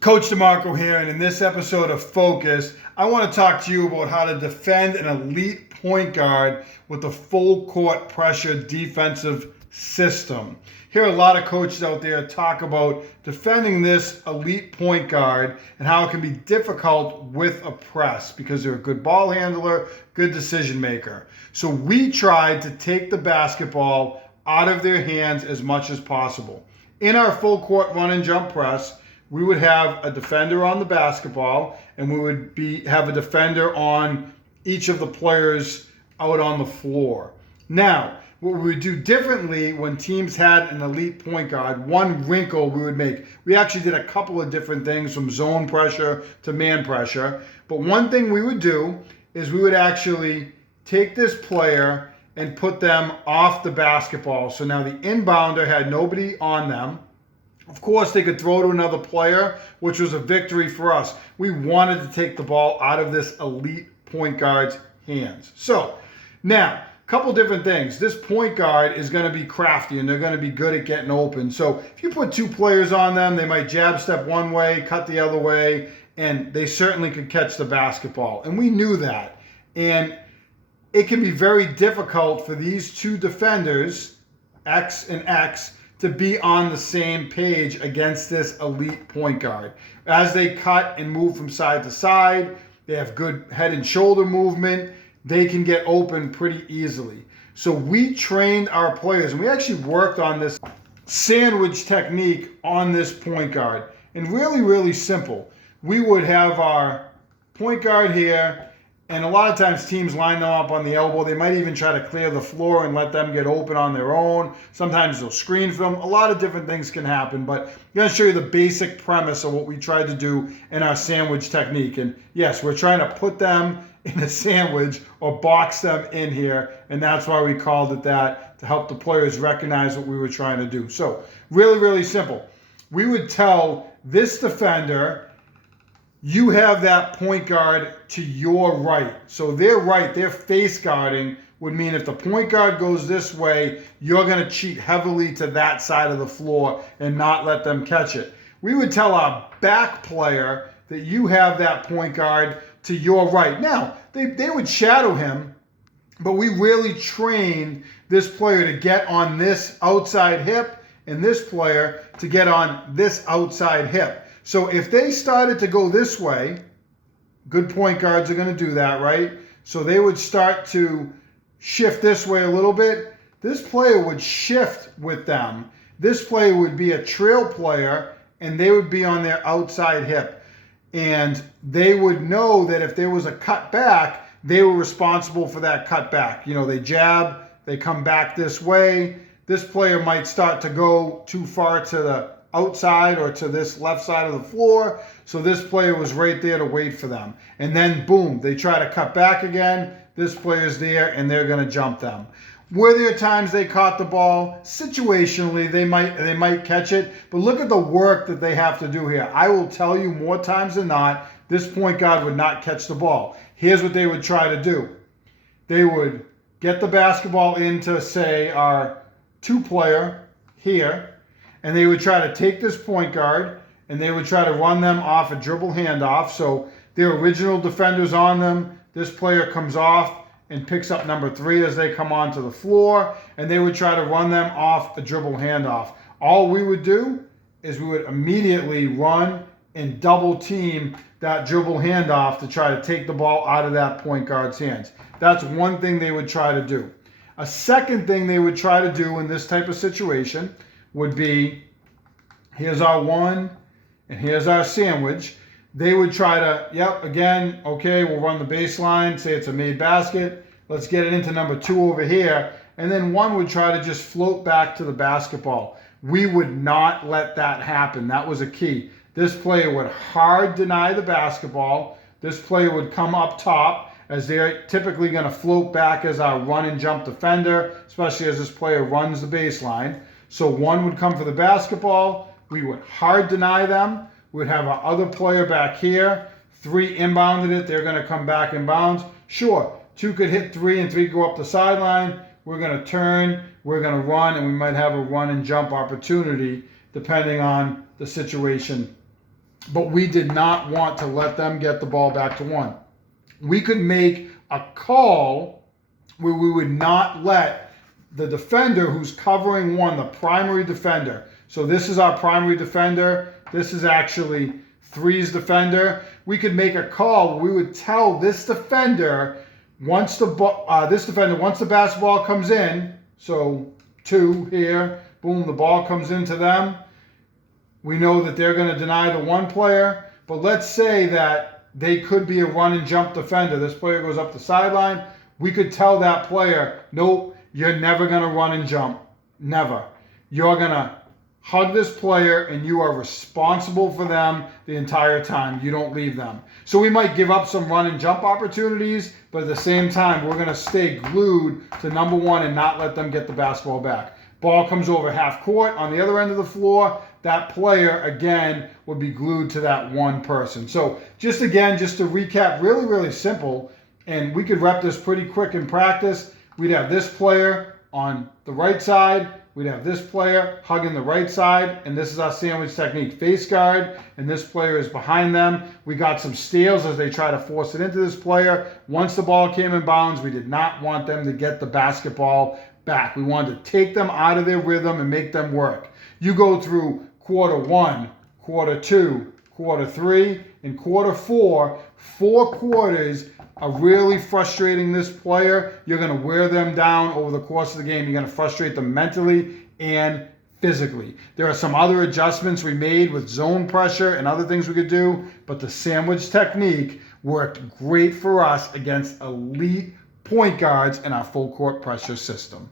Coach DeMarco here, and in this episode of Focus, I want to talk to you about how to defend an elite point guard with a full court pressure defensive system. Hear a lot of coaches out there talk about defending this elite point guard and how it can be difficult with a press because they're a good ball handler, good decision maker. So we tried to take the basketball out of their hands as much as possible. In our full court run and jump press, we would have a defender on the basketball, and we would have a defender on each of the players out on the floor. Now, what we would do differently when teams had an elite point guard, one wrinkle we would make. We actually did a couple of different things from zone pressure to man pressure. But one thing we would do is we would actually take this player and put them off the basketball. So now the inbounder had nobody on them. Of course, they could throw to another player, which was a victory for us. We wanted to take the ball out of this elite point guard's hands. So, now, a couple different things. This point guard is going to be crafty, and they're going to be good at getting open. So, if you put two players on them, they might jab step one way, cut the other way, and they certainly could catch the basketball. And we knew that. And it can be very difficult for these two defenders, X and X, to be on the same page against this elite point guard. As they cut and move from side to side, they have good head and shoulder movement, they can get open pretty easily. So we trained our players, and we actually worked on this sandwich technique on this point guard. And really, really simple. We would have our point guard here, and a lot of times teams line them up on the elbow. They might even try to clear the floor and let them get open on their own. Sometimes they'll screen for them. A lot of different things can happen, but I'm going to show you the basic premise of what we tried to do in our sandwich technique. And yes, we're trying to put them in a sandwich or box them in here, and that's why we called it that, to help the players recognize what we were trying to do. So really, really simple. We would tell this defender, you have that point guard to your right. So their right, their face guarding would mean if the point guard goes this way, you're going to cheat heavily to that side of the floor and not let them catch it. We would tell our back player that you have that point guard to your right. Now, they would shadow him, but we really trained this player to get on this outside hip and this player to get on this outside hip. So if they started to go this way, good point guards are going to do that, right? So they would start to shift this way a little bit. This player would shift with them. This player would be a trail player, and they would be on their outside hip. And they would know that if there was a cut back, they were responsible for that cut back. You know, they jab, they come back this way. This player might start to go too far to the outside or to this left side of the floor, so this player was right there to wait for them. And then boom, they try to cut back again, this player's there and they're going to jump them. Were there times they caught the ball? Situationally, they might catch it, but look at the work that they have to do here. I will tell you, more times than not, this point guard would not catch the ball. Here's what they would try to do. They would get the basketball into, say, our two player here, and they would try to take this point guard, and they would try to run them off a dribble handoff. So their original defender's on them. This player comes off and picks up number 3 as they come onto the floor, and they would try to run them off a dribble handoff. All we would do is we would immediately run and double team that dribble handoff to try to take the ball out of that point guard's hands. That's one thing they would try to do. A second thing they would try to do in this type of situation would be, here's our one, and here's our sandwich. They would try to, again, okay, we'll run the baseline, say it's a made basket, let's get it into number 2 over here, and then one would try to just float back to the basketball. We would not let that happen. That was a key. This player would hard deny the basketball. This player would come up top, as they're typically going to float back as our run and jump defender, especially as this player runs the baseline. So one would come for the basketball, we would hard deny them, we'd have our other player back here, 3 inbounded it, they're going to come back inbounds. Sure, 2 could hit 3 and 3 go up the sideline, we're going to turn, we're going to run, and we might have a run and jump opportunity depending on the situation but we did not want to let them get the ball back to one. We could make a call where we would not let the defender who's covering one, the primary defender. So this is our primary defender. This is actually 3's defender. We could make a call where we would tell this defender once the basketball comes in. So 2 here, boom, the ball comes into them. We know that they're going to deny the one player, but let's say that they could be a run and jump defender. This player goes up the sideline. We could tell that player, nope, you're never going to run and jump. Never. You're going to hug this player and you are responsible for them the entire time. You don't leave them. So we might give up some run and jump opportunities, but at the same time, we're going to stay glued to number one and not let them get the basketball back. Ball comes over half court on the other end of the floor. That player, again, would be glued to that one person. So just to recap, really, really simple, and we could rep this pretty quick in practice. We'd have this player on the right side. We'd have this player hugging the right side, and this is our sandwich technique. Face guard, and this player is behind them. We got some steals as they try to force it into this player. Once the ball came in bounds, we did not want them to get the basketball back. We wanted to take them out of their rhythm and make them work. You go through quarter 1, quarter 2, quarter 3, and quarter 4. 4 quarters are really frustrating this player. You're going to wear them down over the course of the game. You're going to frustrate them mentally and physically. There are some other adjustments we made with zone pressure and other things we could do, but the sandwich technique worked great for us against elite point guards in our full court pressure system.